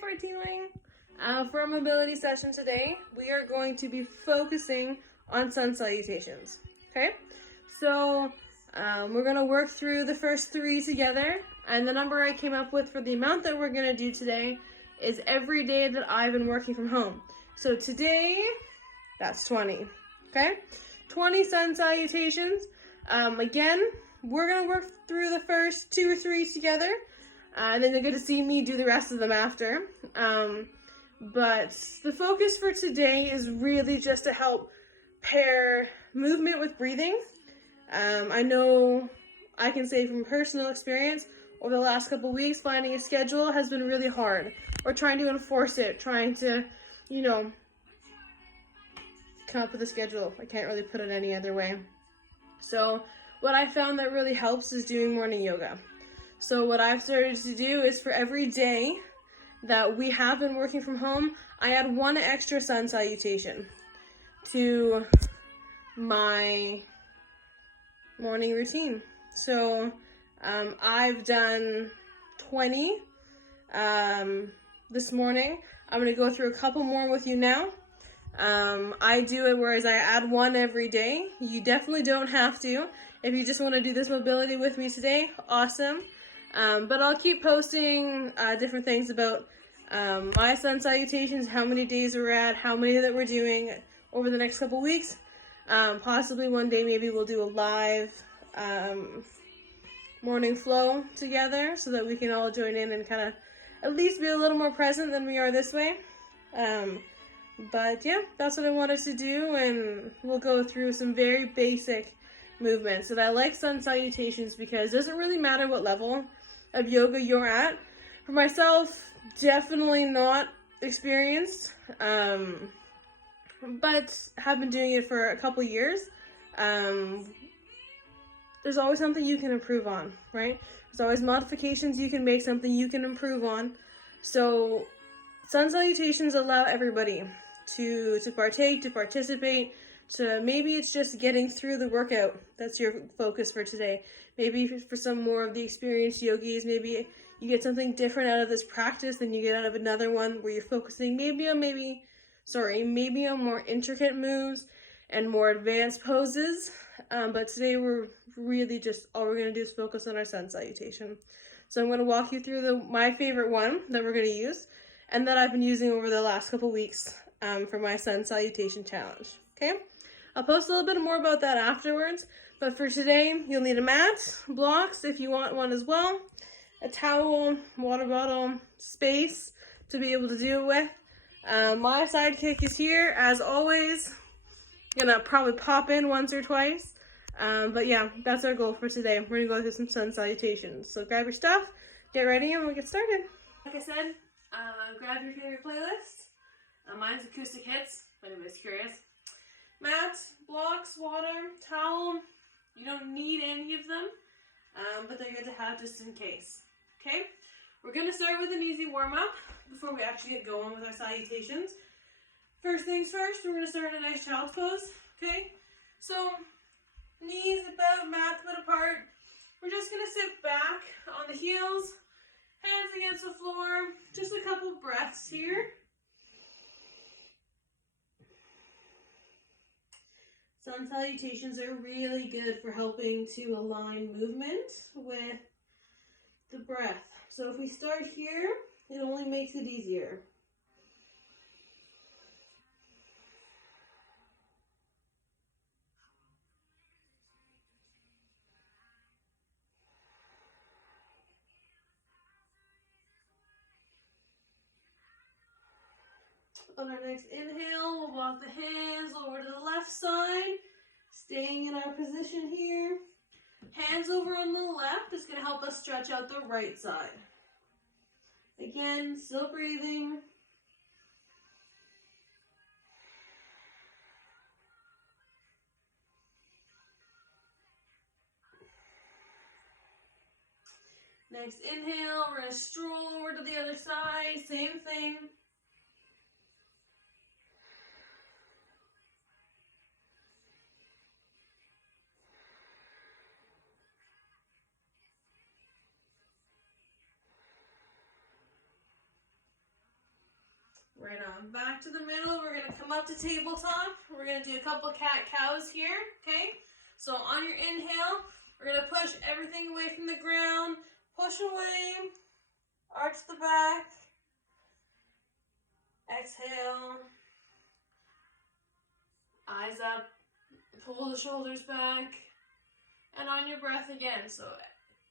for Teen Wing. For our mobility session today, we are going to be focusing on sun salutations. Okay, so we're going to work through the first 3 together, and the number I came up with for the amount that we're going to do today is every day that I've been working from home. So today, that's 20. Okay, 20 sun salutations. Again, we're going to work through the first 2 or 3 together, and then you're going to see me do the rest of them after. But the focus for today is really just to help pair movement with breathing. I know I can say from personal experience, over the last couple weeks, finding a schedule has been really hard, or trying to enforce it, trying to, come up with a schedule. I can't really put it any other way. So what I found that really helps is doing morning yoga. So what I've started to do is for every day that we have been working from home, I add 1 extra sun salutation to my morning routine. So I've done 20 this morning. I'm going to go through a couple more with you now. I do it whereas I add 1 every day. You definitely don't have to. If you just want to do this mobility with me today, awesome. But I'll keep posting different things about my sun salutations, how many days we're at, how many that we're doing over the next couple weeks. Possibly one day maybe we'll do a live morning flow together so that we can all join in and kind of at least be a little more present than we are this way. But yeah, that's what I wanted to do, and we'll go through some very basic movements. And I like sun salutations because it doesn't really matter what level of yoga you're at. For myself, definitely not experienced, but have been doing it for a couple years. There's always something you can improve on, right? There's always modifications you can make, something you can improve on. So sun salutations allow everybody to partake, to participate, to maybe it's just getting through the workout. That's your focus for today. Maybe for some more of the experienced yogis, maybe you get something different out of this practice than you get out of another one where you're focusing maybe on more intricate moves and more advanced poses. But today we're really just, all we're going to do is focus on our sun salutation. So I'm going to walk you through my favorite one that we're going to use and that I've been using over the last couple weeks for my sun salutation challenge. Okay, I'll post a little bit more about that afterwards, but for today you'll need a mat, blocks if you want one as well, a towel, water bottle, space to be able to do it with. My sidekick is here as always. Gonna probably pop in once or twice, but yeah, that's our goal for today. We're gonna go through some sun salutations. So grab your stuff, get ready, and we'll get started. Like I said, grab your favorite playlist. Mine's acoustic hits, if anybody's curious. Mat, blocks, water, towel. You don't need any of them, but they're good to have just in case. Okay, we're gonna start with an easy warm-up before we actually get going with our salutations. First things first, we're gonna start in a nice child's pose. Okay, so knees about mat width apart. We're just gonna sit back on the heels, hands against the floor. Just a couple breaths here. Sun salutations are really good for helping to align movement with the breath. So if we start here, it only makes it easier. On our next inhale, we'll walk the hands over to the left side, staying in our position here. Hands over on the left is going to help us stretch out the right side. Again, still breathing. Next inhale, we're going to stroll over to the other side, same thing. Right on. Back to the middle. We're going to come up to tabletop. We're going to do a couple cat-cows here, okay? So on your inhale, we're going to push everything away from the ground. Push away. Arch the back. Exhale. Eyes up. Pull the shoulders back. And on your breath again. So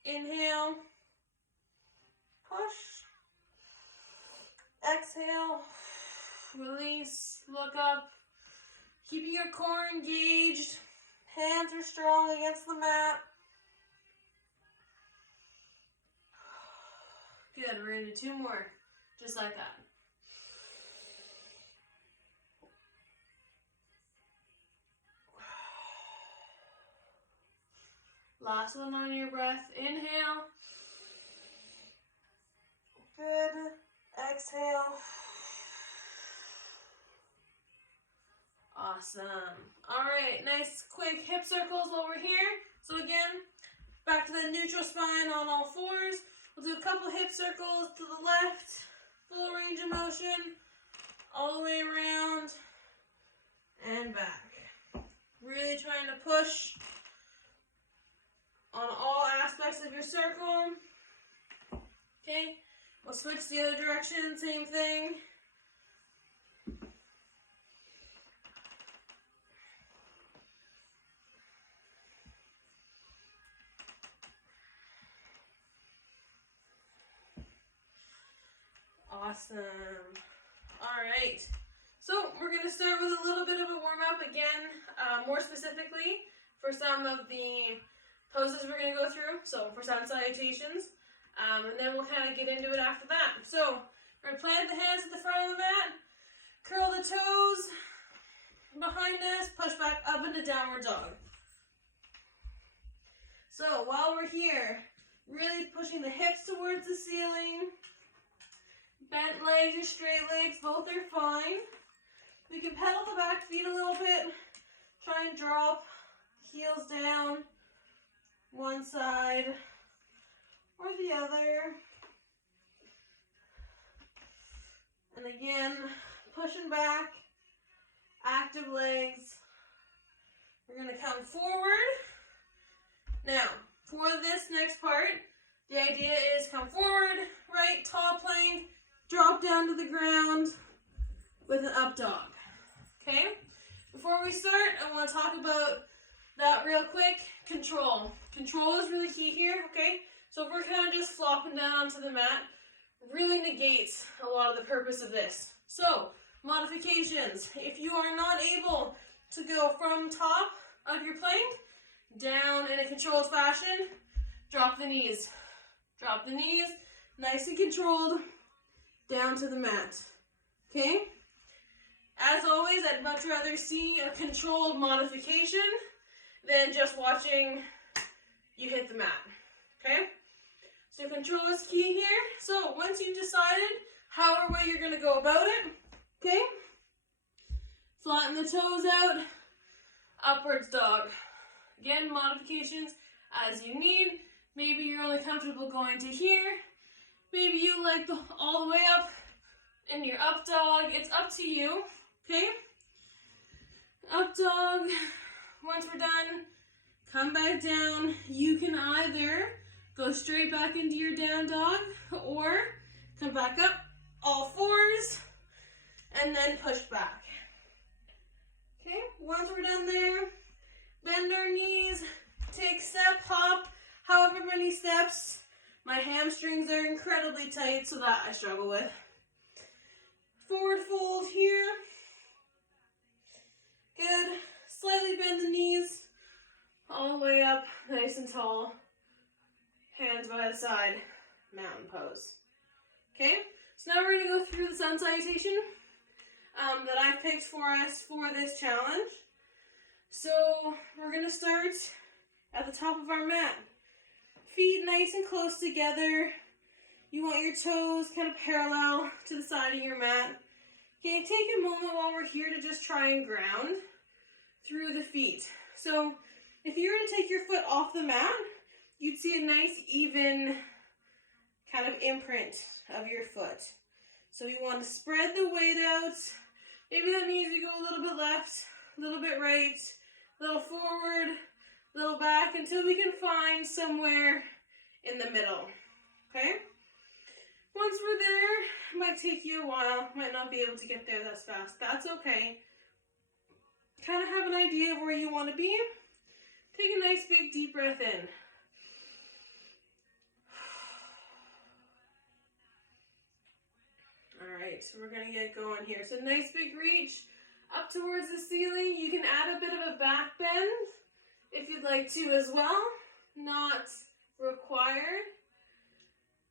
inhale. Push. Exhale. Release. Look up. Keeping your core engaged. Hands are strong against the mat. Good. We're going to do 2 more. Just like that. Last one on your breath. Inhale. Good. Exhale. Awesome. All right, nice quick hip circles while we're here. So again, back to the neutral spine on all fours. We'll do a couple hip circles to the left, full range of motion, all the way around and back. Really trying to push on all aspects of your circle. Okay, we'll switch the other direction, same thing. Awesome. All right. So we're going to start with a little bit of a warm-up again, more specifically for some of the poses we're going to go through. So for sun salutations, and then we'll kind of get into it after that. So we're going to plant the hands at the front of the mat, curl the toes behind us, push back up into downward dog. So while we're here, really pushing the hips towards the ceiling. Bent legs or straight legs, both are fine. We can pedal the back feet a little bit. Try and drop heels down one side or the other. And again, pushing back, active legs. We're going to come forward. Now, for this next part, the idea is come forward, right, tall plank, drop down to the ground with an up dog, okay? Before we start, I want to talk about that real quick. Control. Control is really key here, okay? So if we're kind of just flopping down onto the mat, really negates a lot of the purpose of this. So, modifications. If you are not able to go from top of your plank down in a controlled fashion, drop the knees. Drop the knees, nice and controlled, down to the mat, okay? As always, I'd much rather see a controlled modification than just watching you hit the mat, okay? So control is key here. So once you've decided however way you're gonna go about it, okay? Flatten the toes out, upwards dog. Again, modifications as you need. Maybe you're only comfortable going to here. Maybe you like all the way up in your up dog. It's up to you, okay? Up dog. Once we're done, come back down. You can either go straight back into your down dog or come back up, all fours, and then push back. Okay, once we're done there, bend our knees, take step, hop, however many steps. My hamstrings are incredibly tight, so that I struggle with. Forward fold here. Good. Slightly bend the knees. All the way up, nice and tall. Hands by the side. Mountain pose. Okay? So now we're going to go through the sun salutation that I've picked for us for this challenge. So we're going to start at the top of our mat. Feet nice and close together. You want your toes kind of parallel to the side of your mat. Okay, take a moment while we're here to just try and ground through the feet. So if you were to take your foot off the mat, you'd see a nice even kind of imprint of your foot. So you want to spread the weight out. Maybe that means you go a little bit left, a little bit right, a little forward, a little back, until we can find somewhere in the middle, okay? Once we're there, it might take you a while, might not be able to get there that fast. That's okay. Kind of have an idea of where you want to be. Take a nice big deep breath in. All right, so we're gonna get going here. So nice big reach up towards the ceiling. You can add a bit of a back bend if you'd like to as well. Not required.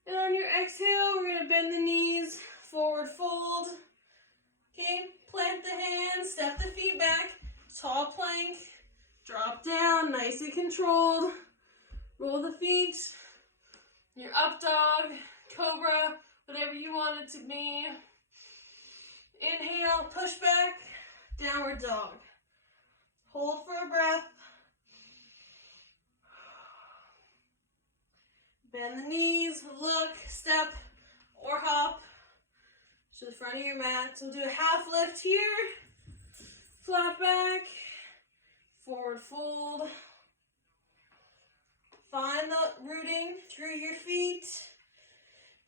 And on your exhale, we're gonna bend the knees, forward fold. Okay, plant the hands, step the feet back, tall plank, drop down, nice and controlled. Roll the feet. Your up dog, cobra, whatever you want it to be. Inhale, push back, downward dog. Hold for a breath. Bend the knees, look, step, or hop to the front of your mat. So we'll do a half lift here. Flat back, forward fold. Find the rooting through your feet.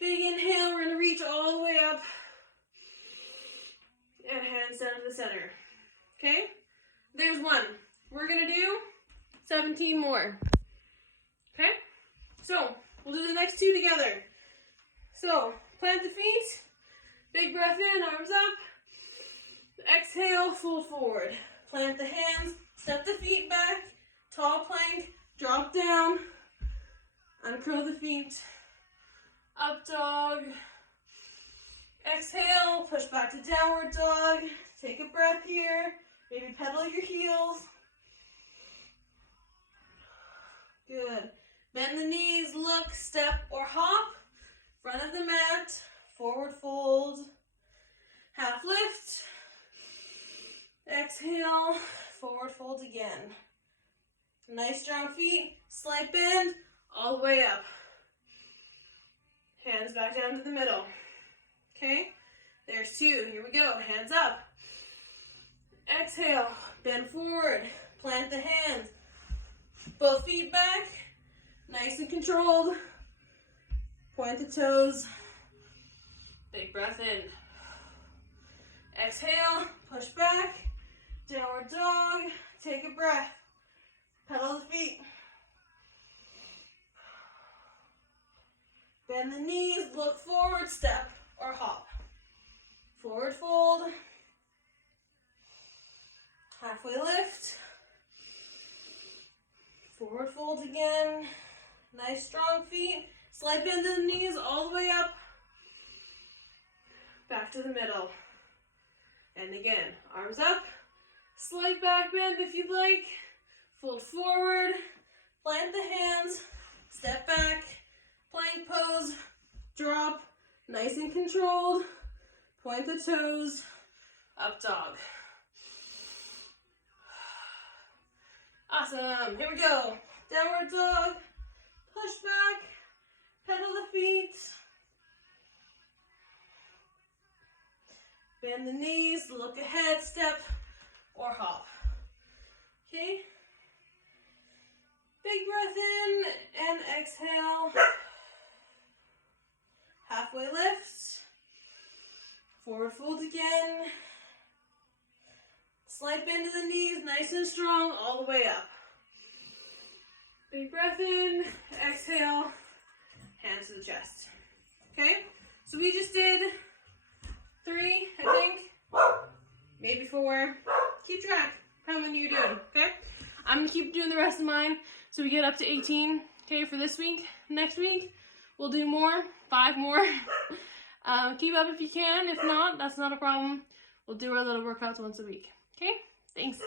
Big inhale, we're gonna reach all the way up. And hands down to the center. Okay? There's one. We're gonna do 17 more. Okay? So, we'll do the next two together. So, plant the feet. Big breath in, arms up. Exhale, fold forward. Plant the hands, step the feet back. Tall plank, drop down. Uncurl the feet. Up dog. Exhale, push back to downward dog. Take a breath here. Maybe pedal your heels. Good. Bend the knees, look, step, or hop. Front of the mat, forward fold. Half lift. Exhale, forward fold again. Nice strong feet, slight bend, all the way up. Hands back down to the middle. Okay, there's two. Here we go. Hands up. Exhale, bend forward. Plant the hands. Both feet back. Nice and controlled. Point the toes. Big breath in. Exhale, push back. Downward dog. Take a breath. Pedal the feet. Bend the knees, look forward, step or hop. Forward fold. Halfway lift. Forward fold again. Nice strong feet. Slight bend in the knees all the way up. Back to the middle. And again, arms up. Slight back bend if you'd like. Fold forward. Plant the hands. Step back. Plank pose, drop, nice and controlled. Point the toes, up dog. Awesome, here we go. Downward dog, push back, pedal the feet. Bend the knees, look ahead, step or hop. Okay. Big breath in and exhale. Halfway lift, forward fold again. Slight bend to the knees, nice and strong, all the way up. Big breath in, exhale, hands to the chest. Okay, so we just did 3, I think, maybe 4. Keep track how many you're doing, okay? I'm gonna keep doing the rest of mine so we get up to 18, okay, for this week. Next week, we'll do more. 5 more. Keep up if you can. If not, that's not a problem. We'll do our little workouts once a week. Okay? Thanks.